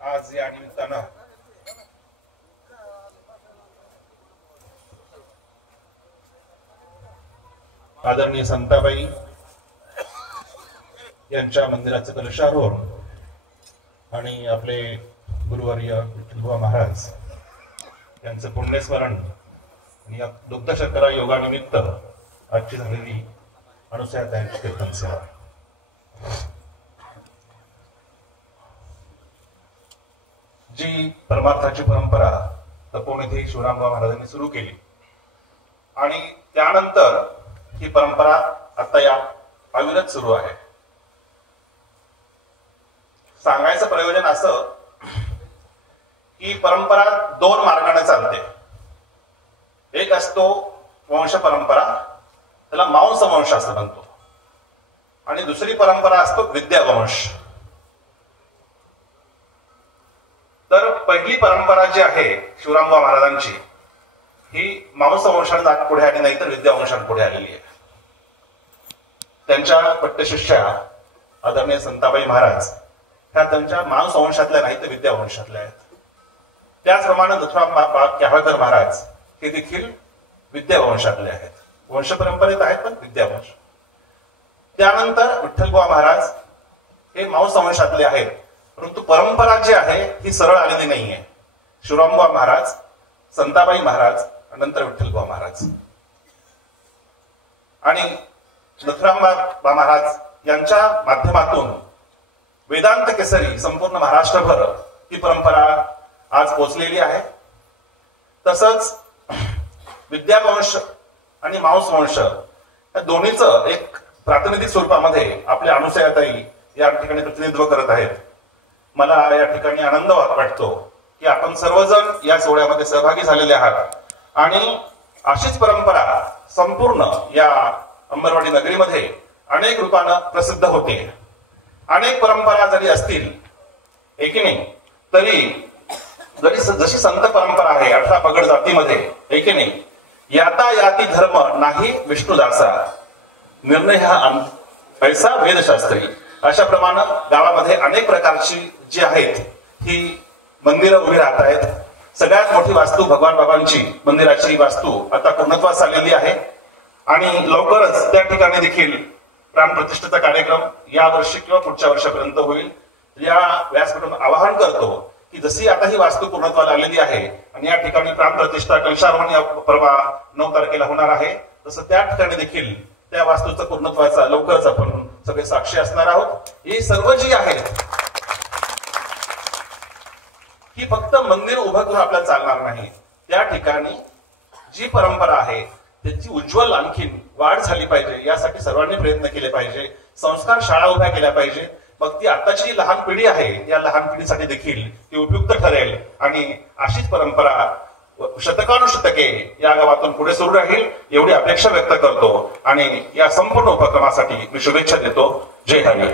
आज या निमित्तानं आदरणीय संताबाई यांच्या मंदिराचं कलशारोहण आणि आपले गुरुवर्य विठ्ठलबुवा महाराज यांचं पुण्यस्मरण आणि या दुग्ध शर्करा योगानिमित्त आजची झालेली अनुसयाताईंची कीर्तन सेवा. जी परमार्थाची परंपरा तपोनिधी शिवरामबुवा महाराजांनी सुरू केली आणि त्यानंतर ही परंपरा आता या अविरत सुरू आहे. सांगायचं प्रयोजन असं की परंपरा दोन मार्गाने चालते. एक असतो वंश परंपरा, त्याला मांस वंश असं म्हणतो, आणि दुसरी परंपरा असतो विद्यावंश. तर पहिली परंपरा जी आहे शिवरामबुवा महाराजांची ही मांस वंशाने पुढे आली नाही तर विद्यावंशाने पुढे आलेली आहे. त्यांच्या पट्टशिष्या आदरणीय संताबाई महाराज ह्या त्यांच्या मांस वंशातल्या नाही तर विद्यावंशातल्या आहेत. त्याचप्रमाणे नथुराम क्याहळकर महाराज हे देखील विद्यावंशातले आहेत. वंश परंपरेत आहेत पण विद्यावंश. त्यानंतर विठ्ठलबुवा महाराज हे मांस वंशातले आहेत, परंतु परंपरा जी आहे ही सरळ आलेली नाहीये. शिवरामबुवा महाराज, संताबाई महाराज, नंतर विठ्ठलबुवा महाराज आणि नथुरामबा महाराज यांच्या माध्यमातून वेदांत केसरी संपूर्ण महाराष्ट्रभर ही परंपरा आज पोचलेली आहे. तसंच विद्यावंश आणि मांस वंश या दोन्हीचं एक प्रातिनिधिक स्वरूपामध्ये आपल्या अनुसयाताई या ठिकाणी प्रतिनिधित्व करत आहेत. मला या ठिकाणी आनंद वाटतो की आपण सर्वजण या सोहळ्यामध्ये सहभागी झालेले आहात आणि अशीच परंपरा संपूर्ण या अंबरवाडी नगरीमध्ये अनेक रूपानं प्रसिद्ध होते. अनेक परंपरा जरी असतील एकीने तरी जशी संत परंपरा आहे 18 पगड जातीमध्ये एकीने याता याती धर्म नाही विष्णुदासा निर्णय हा ऐसा वेदशास्त्री, अशा प्रमाणे गावामध्ये अनेक प्रकारची जी आहेत ही मंदिरं उभी राहत आहेत. सगळ्यात मोठी वास्तू भगवान बाबांची मंदिराची वास्तू आता पूर्णत्वास आलेली आहे आणि लवकरच त्या ठिकाणी देखील प्राण प्रतिष्ठेचा कार्यक्रम या वर्षी किंवा पुढच्या वर्षापर्यंत होईल. या व्यासपीठातून आवाहन करतो की जशी आता ही वास्तू पूर्णत्वाला आलेली आहे आणि या ठिकाणी प्राण प्रतिष्ठा कलशारोहण या परवा 9 तारखेला होणार आहे, तसं त्या ठिकाणी देखील त्या वास्तूचा पूर्णत्वाचा लवकरच आपण सगळे साक्षी असणार आहोत. ही सर्व जी आहेत ही फक्त मंदिर उभं करून आपल्याला चालणार नाही. त्या ठिकाणी जी परंपरा आहे त्याची उज्ज्वल आणखीन वाढ झाली पाहिजे यासाठी सर्वांनी प्रयत्न केले पाहिजे. संस्कार शाळा उभ्या केल्या पाहिजे. मग ती आताची लहान पिढी आहे या लहान पिढीसाठी देखील ती उपयुक्त ठरेल आणि अशीच परंपरा शतकानुशतके या गावातून पुढे सुरू राहील एवढी अपेक्षा व्यक्त करतो आणि या संपूर्ण उपक्रमासाठी मी शुभेच्छा देतो. जय हरी.